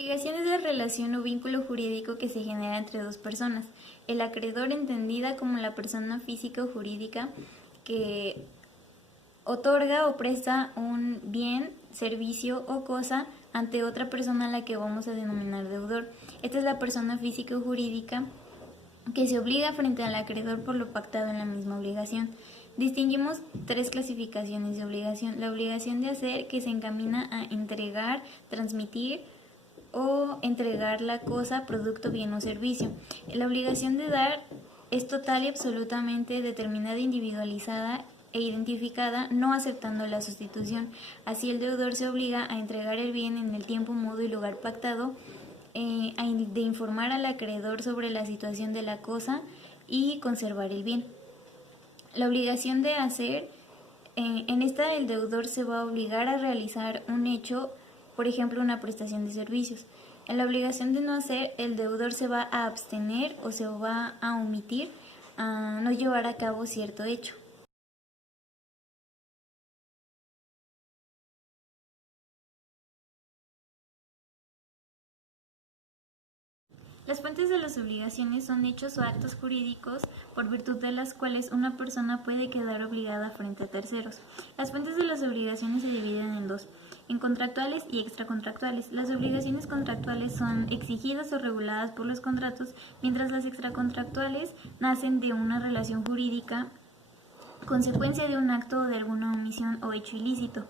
Obligación es la relación o vínculo jurídico que se genera entre dos personas. El acreedor, entendida como la persona física o jurídica que otorga o presta un bien, servicio o cosa ante otra persona a la que vamos a denominar deudor. Esta es la persona física o jurídica que se obliga frente al acreedor por lo pactado en la misma obligación. Distinguimos tres clasificaciones de obligación. La obligación de hacer, que se encamina a entregar, transmitir o entregar la cosa, producto, bien o servicio. La obligación de dar es total y absolutamente determinada, individualizada e identificada, no aceptando la sustitución. Así, el deudor se obliga a entregar el bien en el tiempo, modo y lugar pactado, de informar al acreedor sobre la situación de la cosa y conservar el bien. La obligación de hacer, en esta el deudor se va a obligar a realizar un hecho, por ejemplo, una prestación de servicios. En la obligación de no hacer, el deudor se va a abstener o se va a omitir a no llevar a cabo cierto hecho. Las fuentes de las obligaciones son hechos o actos jurídicos por virtud de las cuales una persona puede quedar obligada frente a terceros. Las fuentes de las obligaciones se dividen en dos: en contractuales y extracontractuales. Las obligaciones contractuales son exigidas o reguladas por los contratos, mientras las extracontractuales nacen de una relación jurídica, consecuencia de un acto o de alguna omisión o hecho ilícito.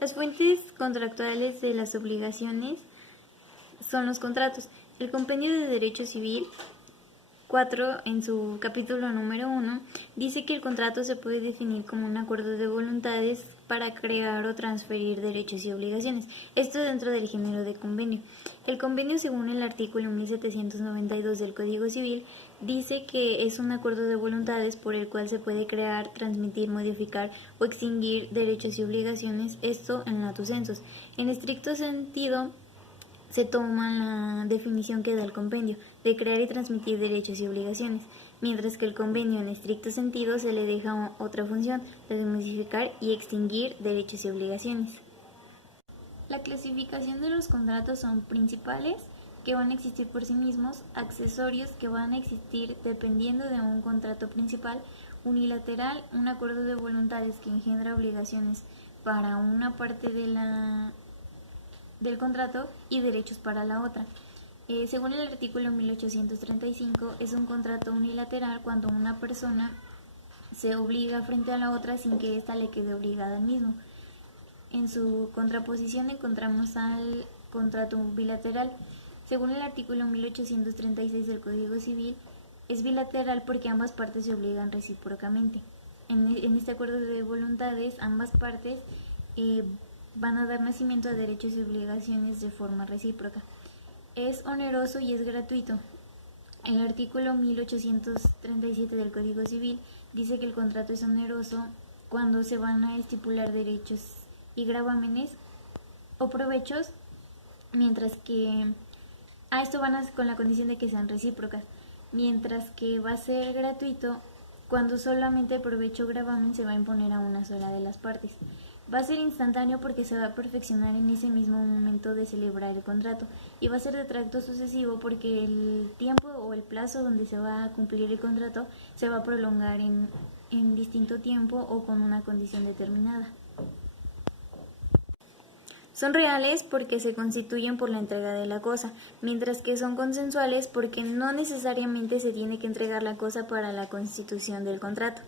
Las fuentes contractuales de las obligaciones son los contratos. El Compendio de Derecho Civil 4, en su capítulo número 1, dice que el contrato se puede definir como un acuerdo de voluntades para crear o transferir derechos y obligaciones. Esto dentro del género de convenio. El convenio, según el artículo 1792 del Código Civil, dice que es un acuerdo de voluntades por el cual se puede crear, transmitir, modificar o extinguir derechos y obligaciones, esto en lato sensus. En estricto sentido, se toma la definición que da el compendio, de crear y transmitir derechos y obligaciones, mientras que el convenio en estricto sentido se le deja otra función, la de modificar y extinguir derechos y obligaciones. La clasificación de los contratos son principales, que van a existir por sí mismos, accesorios, que van a existir dependiendo de un contrato principal, unilateral, un acuerdo de voluntades que engendra obligaciones para una parte del contrato y derechos para la otra. Según el artículo 1835, es un contrato unilateral cuando una persona se obliga frente a la otra sin que ésta le quede obligada al mismo. En su contraposición encontramos al contrato bilateral. Según el artículo 1836 del Código Civil, es bilateral porque ambas partes se obligan recíprocamente. En este acuerdo de voluntades, ambas partes van a dar nacimiento a derechos y obligaciones de forma recíproca. Es oneroso y es gratuito. El artículo 1837 del Código Civil dice que el contrato es oneroso cuando se van a estipular derechos y gravámenes o provechos, mientras que esto van con la condición de que sean recíprocas, mientras que va a ser gratuito cuando solamente el provecho o gravamen se va a imponer a una sola de las partes. Va a ser instantáneo porque se va a perfeccionar en ese mismo momento de celebrar el contrato, y va a ser de tracto sucesivo porque el tiempo o el plazo donde se va a cumplir el contrato se va a prolongar en distinto tiempo o con una condición determinada. Son reales porque se constituyen por la entrega de la cosa, mientras que son consensuales porque no necesariamente se tiene que entregar la cosa para la constitución del contrato.